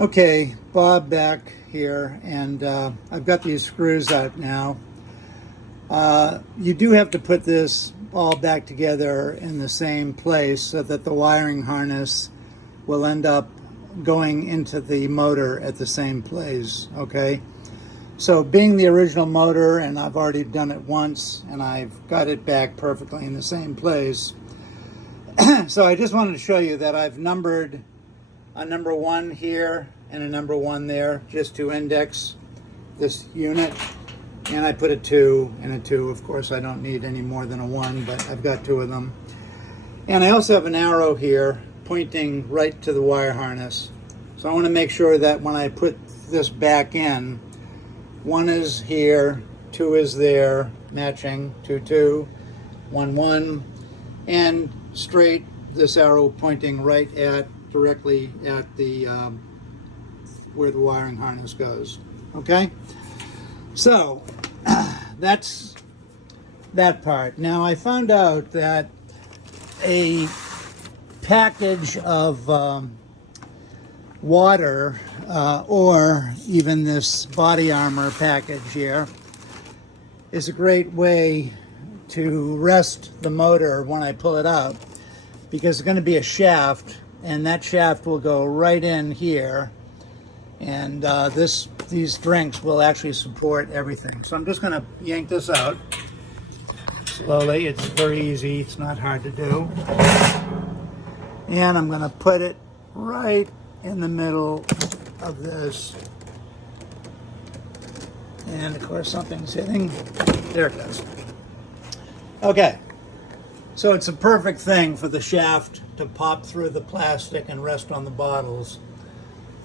Okay, Bob back here, and I've got these screws out now. You do have to put this all back together in the same place so that the wiring harness will end up going into the motor at the same place, okay? So being the original motor, and I've already done it once, and I've got it back perfectly in the same place. So I just wanted to show you that I've numbered a number 1 here and a number 1 there, just to index this unit. And I put a 2 and a 2. Of course, I don't need any more than a 1, but I've got 2 of them. And I also have an arrow here pointing right to the wire harness. So I want to make sure that when I put this back in, 1 is here, 2 is there, matching, 2, 2, 1, 1, and straight, this arrow pointing right at, directly at the, where the wiring harness goes, okay? So, that's that part. Now, I found out that a package of water, or even this body armor package here, is a great way to rest the motor when I pull it out, because it's going to be a shaft, and that shaft will go right in here, and these drinks will actually support everything. So I'm just going to yank this out slowly. It's very easy. It's not hard to do. And I'm going to put it right in the middle of this. And of course something's hitting. There it goes. Okay. So it's a perfect thing for the shaft to pop through the plastic and rest on the bottles.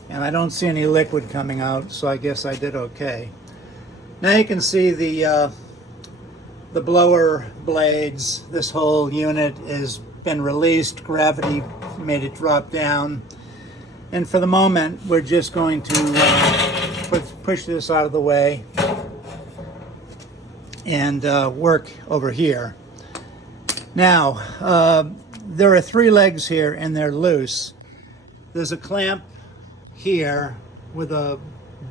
And I don't see any liquid coming out, so I guess I did okay. Now you can see the blower blades. This whole unit has been released. Gravity made it drop down. And for the moment, we're just going to push this out of the way and work over here. Now, there are 3 legs here, and they're loose. There's a clamp here with a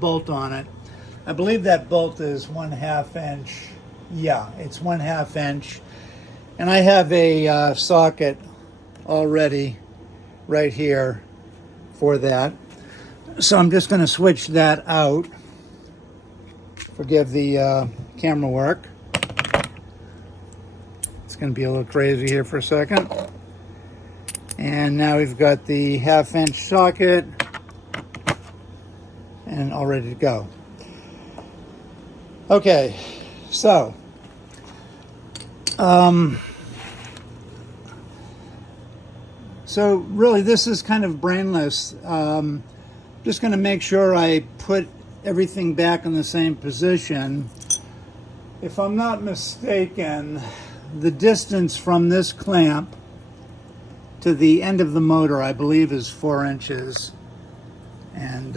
bolt on it. I believe that bolt is 1/2 inch. Yeah, it's 1/2 inch. And I have a socket already right here for that. So I'm just going to switch that out. Forgive the camera work. It's going to be a little crazy here for a second. And now we've got the 1/2 inch socket and all ready to go. Okay, so really this is kind of brainless. Just going to make sure I put everything back in the same position. If I'm not mistaken, the distance from this clamp to the end of the motor, I believe, is 4 inches. And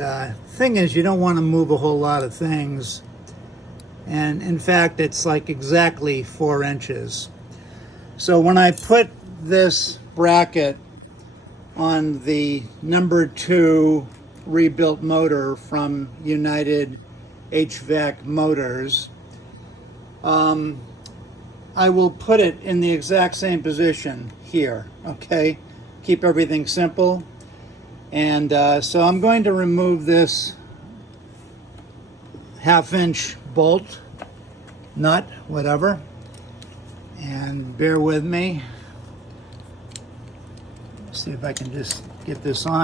thing is, you don't want to move a whole lot of things. And in fact, it's like exactly 4 inches. So when I put this bracket on the number 2 rebuilt motor from United HVAC Motors, I will put it in the exact same position here, okay? Keep everything simple. And so I'm going to remove this 1/2 inch bolt, nut, whatever. And bear with me. See if I can just get this on.